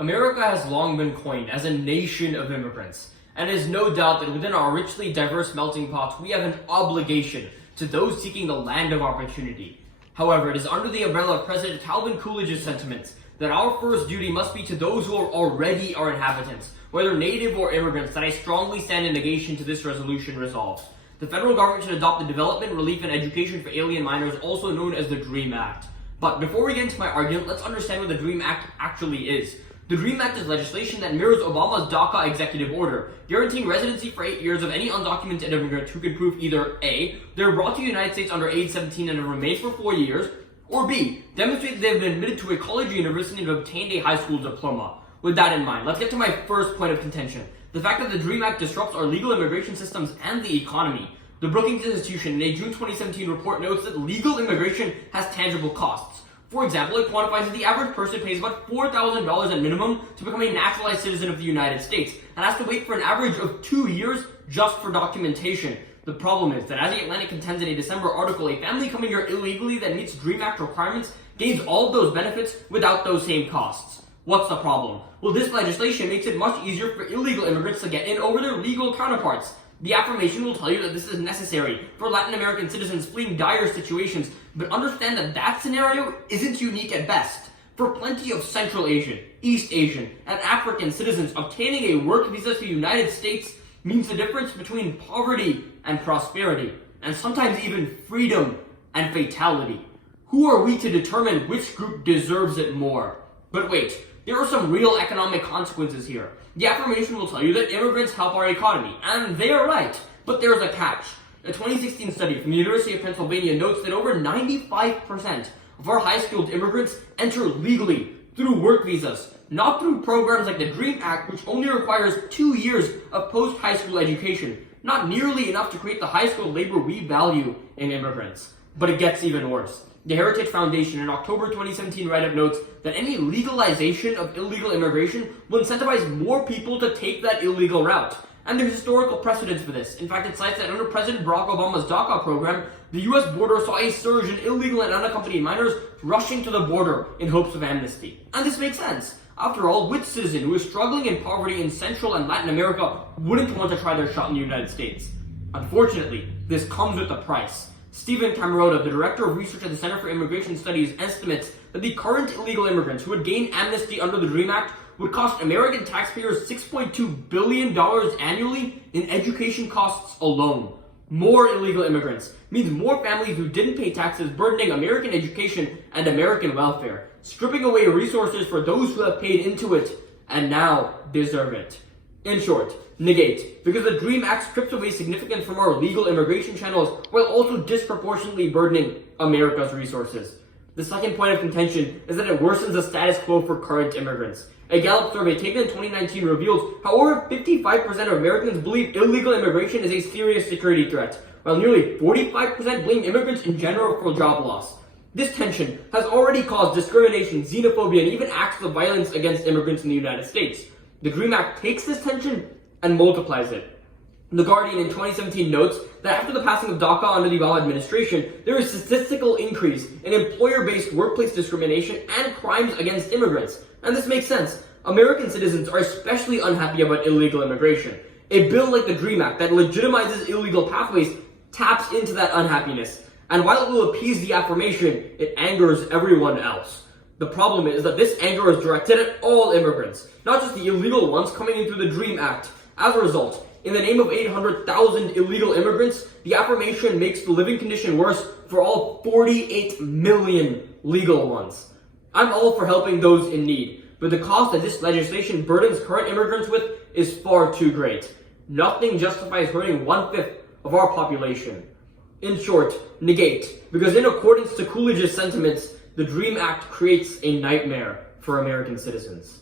America has long been coined as a nation of immigrants, and it is no doubt that within our richly diverse melting pot, we have an obligation to those seeking the land of opportunity. However, it is under the umbrella of President Calvin Coolidge's sentiments that our first duty must be to those who are already our inhabitants, whether native or immigrants, that I strongly stand in negation to this resolution resolved. The federal government should adopt the Development, Relief, and Education for Alien Minors, also known as the DREAM Act. But before we get into my argument, let's understand what the DREAM Act actually is. The DREAM Act is legislation that mirrors Obama's DACA executive order, guaranteeing residency for 8 years of any undocumented immigrant who can prove either A, they're brought to the United States under age 17 and have remained for 4 years, or B, demonstrate that they've been admitted to a college or university and have obtained a high school diploma. With that in mind, let's get to my first point of contention. The fact that the DREAM Act disrupts our legal immigration systems and the economy. The Brookings Institution in a June 2017 report notes that legal immigration has tangible costs. For example, it quantifies that the average person pays about $4,000 at minimum to become a naturalized citizen of the United States and has to wait for an average of 2 years just for documentation. The problem is that, as the Atlantic contends in a December article, a family coming here illegally that meets DREAM Act requirements gains all of those benefits without those same costs. What's the problem? Well, this legislation makes it much easier for illegal immigrants to get in over their legal counterparts. The affirmation will tell you that this is necessary for Latin American citizens fleeing dire situations, but understand that that scenario isn't unique at best. For plenty of Central Asian, East Asian, and African citizens, obtaining a work visa to the United States means the difference between poverty and prosperity, and sometimes even freedom and fatality. Who are we to determine which group deserves it more? But wait, there are some real economic consequences here. The affirmation will tell you that immigrants help our economy, and they are right, but there's a catch. A 2016 study from the University of Pennsylvania notes that over 95% of our high-skilled immigrants enter legally through work visas, not through programs like the DREAM Act, which only requires 2 years of post-high school education, not nearly enough to create the high-skilled labor we value in immigrants. But it gets even worse. The Heritage Foundation in October 2017 write-up notes that any legalization of illegal immigration will incentivize more people to take that illegal route. And there's historical precedence for this. In fact, it cites that under President Barack Obama's DACA program, the US border saw a surge in illegal and unaccompanied minors rushing to the border in hopes of amnesty. And this makes sense. After all, which citizen who is struggling in poverty in Central and Latin America wouldn't want to try their shot in the United States? Unfortunately, this comes with a price. Stephen Camarota, the director of research at the Center for Immigration Studies, estimates that the current illegal immigrants who would gain amnesty under the DREAM Act would cost American taxpayers $6.2 billion annually in education costs alone. More illegal immigrants means more families who didn't pay taxes, burdening American education and American welfare, stripping away resources for those who have paid into it and now deserve it. In short, negate, because the DREAM Act strips away significance from our legal immigration channels while also disproportionately burdening America's resources. The second point of contention is that it worsens the status quo for current immigrants. A Gallup survey taken in 2019 reveals how over 55% of Americans believe illegal immigration is a serious security threat, while nearly 45% blame immigrants in general for job loss. This tension has already caused discrimination, xenophobia, and even acts of violence against immigrants in the United States. The DREAM Act takes this tension and multiplies it. The Guardian in 2017 notes that after the passing of DACA under the Obama administration, there is a statistical increase in employer-based workplace discrimination and crimes against immigrants. And this makes sense. American citizens are especially unhappy about illegal immigration. A bill like the DREAM Act that legitimizes illegal pathways taps into that unhappiness. And while it will appease the affirmation, it angers everyone else. The problem is that this anger is directed at all immigrants, not just the illegal ones coming in through the DREAM Act. As a result, in the name of 800,000 illegal immigrants, the affirmation makes the living condition worse for all 48 million legal ones. I'm all for helping those in need, but the cost that this legislation burdens current immigrants with is far too great. Nothing justifies hurting 1/5 of our population. In short, negate, because in accordance to Coolidge's sentiments, the DREAM Act creates a nightmare for American citizens.